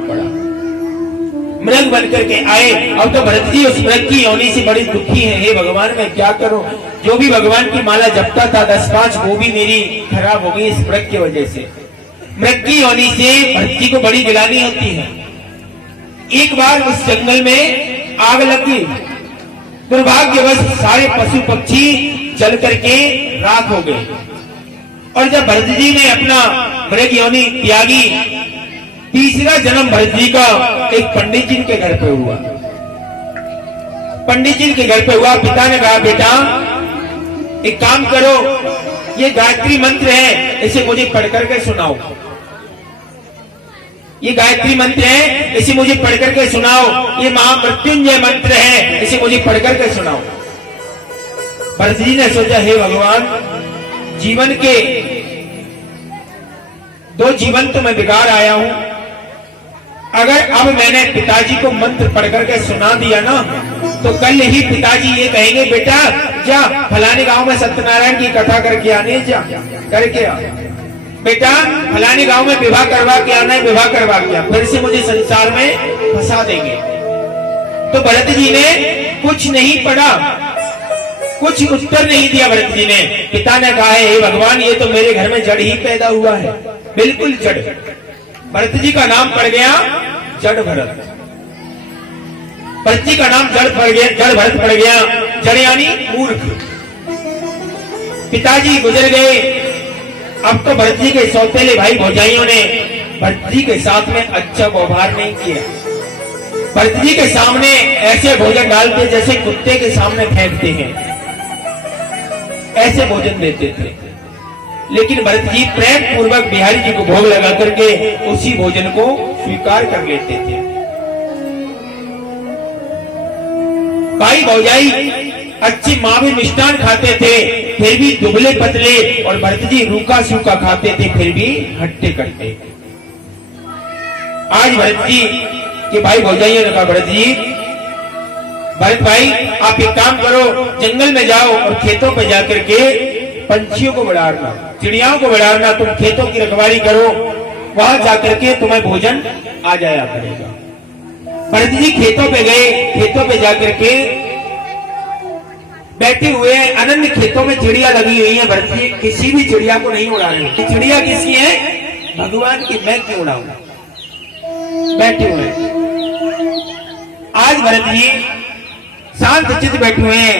पड़ा। मृग बन करके आए। अब तो भरत जी उस मृग की योनि से बड़ी दुखी है। हे भगवान मैं क्या करूं, जो भी भगवान की माला जपता था 10-5 वो भी मेरी खराब हो गई इस मृग की वजह से। मृग की योनि से भरत जी को बड़ी गिलानी होती है। एक बार उस जंगल में आग लगी, दुर्भाग्यवश सारे पशु पक्षी जल करके राख हो गए। और जब भरत जी ने अपना मृग योनि त्यागी, तीसरा जन्म भरत जी का एक पंडित जी के घर पे हुआ। पंडित जी के घर पे हुआ। पिता ने कहा बेटा एक काम करो, ये गायत्री मंत्र है इसे मुझे पढ़ करके सुनाओ। ये गायत्री मंत्र है इसे मुझे पढ़ करके सुनाओ। ये महामृत्युंजय मंत्र है इसे मुझे पढ़ करके सुनाओ। भरत जी ने सोचा हे भगवान, जीवन के 2 जीवन तो मैं बिगाड़ आया हूं। अगर अब मैंने पिताजी को मंत्र पढ़ करके सुना दिया ना तो कल ही पिताजी ये कहेंगे बेटा जा फलाने गांव में सत्यनारायण की कथा करके आने, जा करके आ। बेटा फलाने गांव में विवाह करवा के आना है, विवाह करवा के आ, फिर से मुझे संसार में फंसा देंगे। तो भरत जी ने कुछ नहीं पढ़ा, कुछ उत्तर नहीं दिया भरत जी ने। पिता ने कहा है हे भगवान ये तो मेरे घर में जड़ ही पैदा हुआ है, बिल्कुल जड़। भरत जी का नाम पड़ गया जड़ भरत। भरत जी का नाम जड़ पड़ गया, जड़ भरत पड़ गया। जड़ यानी मूर्ख। पिताजी गुजर गए। अब तो भरत जी के सौतेले भाई भौजाइयों ने भरत जी के साथ में अच्छा व्यवहार नहीं किया। भरत जी के सामने ऐसे भोजन डालते जैसे कुत्ते के सामने फेंकते हैं, ऐसे भोजन देते थे। लेकिन भरत जी प्रेम पूर्वक बिहारी जी को भोग लगा करके उसी भोजन को स्वीकार कर लेते थे। भाई भौजाई अच्छी माँ भी मिष्ठान खाते थे फिर भी दुबले पतले, और भरत जी रूखा सूखा खाते थे फिर भी हट्टे कट्टे। आज भरत जी के भाई भौजाइयों ने कहा भरत जी, भरत भाई आप एक काम करो, जंगल में जाओ और खेतों पे जाकर के पंछियों को बढ़ाना, चिड़ियाओं को बढ़ाना, तुम खेतों की रखवाली करो, वहां जाकर के तुम्हें भोजन आ जाया करेगा। भरत जी खेतों पे गए। खेतों पे जाकर के बैठे हुए हैं। अनंत खेतों में चिड़िया लगी हुई है। भरत जी किसी भी चिड़िया को नहीं उड़ा रहे। चिड़िया किसी है भगवान की, मैं क्यों उड़ाऊंगा, बैठे हुए हैं। आज भरत जी शांत चित्त बैठे हुए हैं।